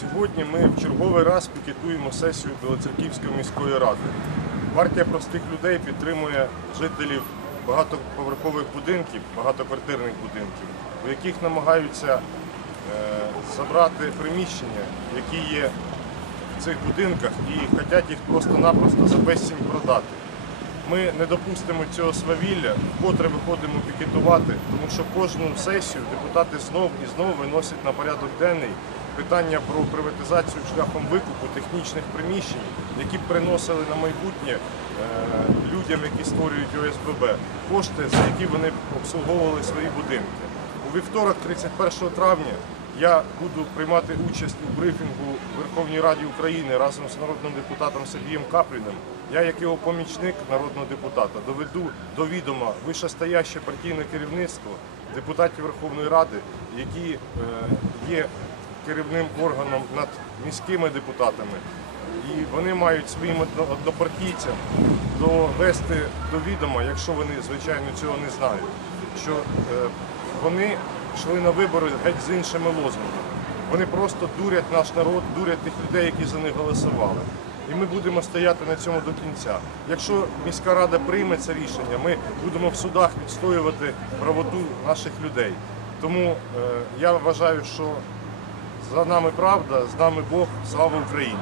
Сьогодні ми в черговий раз пікетуємо сесію Білоцерківської міської ради. Партія простих людей підтримує жителів багатоповерхових будинків, багатоквартирних будинків, у яких намагаються е, забрати приміщення, які є в цих будинках, і хочуть їх просто-напросто за безцінь продати. Ми не допустимо цього свавілля, вкотре виходимо пікетувати, тому що кожну сесію депутати знов і знов виносять на порядок денний питання про приватизацію шляхом викупу технічних приміщень, які б приносили на майбутнє е, людям, які створюють ОСББ, кошти, за які вони обслуговували свої будинки. У вівторок, 31 травня, я буду приймати участь у брифінгу в Верховній Раді України разом з народним депутатом Сергієм Капліним. Я, як його помічник народного депутата, доведу до відома вищестояще партійне керівництво депутатів Верховної Ради, які е, є керівним органом над міськими депутатами. І вони мають своїм однопартійцям довести до відома, якщо вони, звичайно, цього не знають, що е, вони йшли на вибори геть з іншими лозунгами. Вони просто дурять наш народ, дурять тих людей, які за них голосували. І ми будемо стояти на цьому до кінця. Якщо міська рада прийме це рішення, ми будемо в судах відстоювати правоту наших людей. Тому е, я вважаю, що за нами правда, з нами Бог, слава Україні.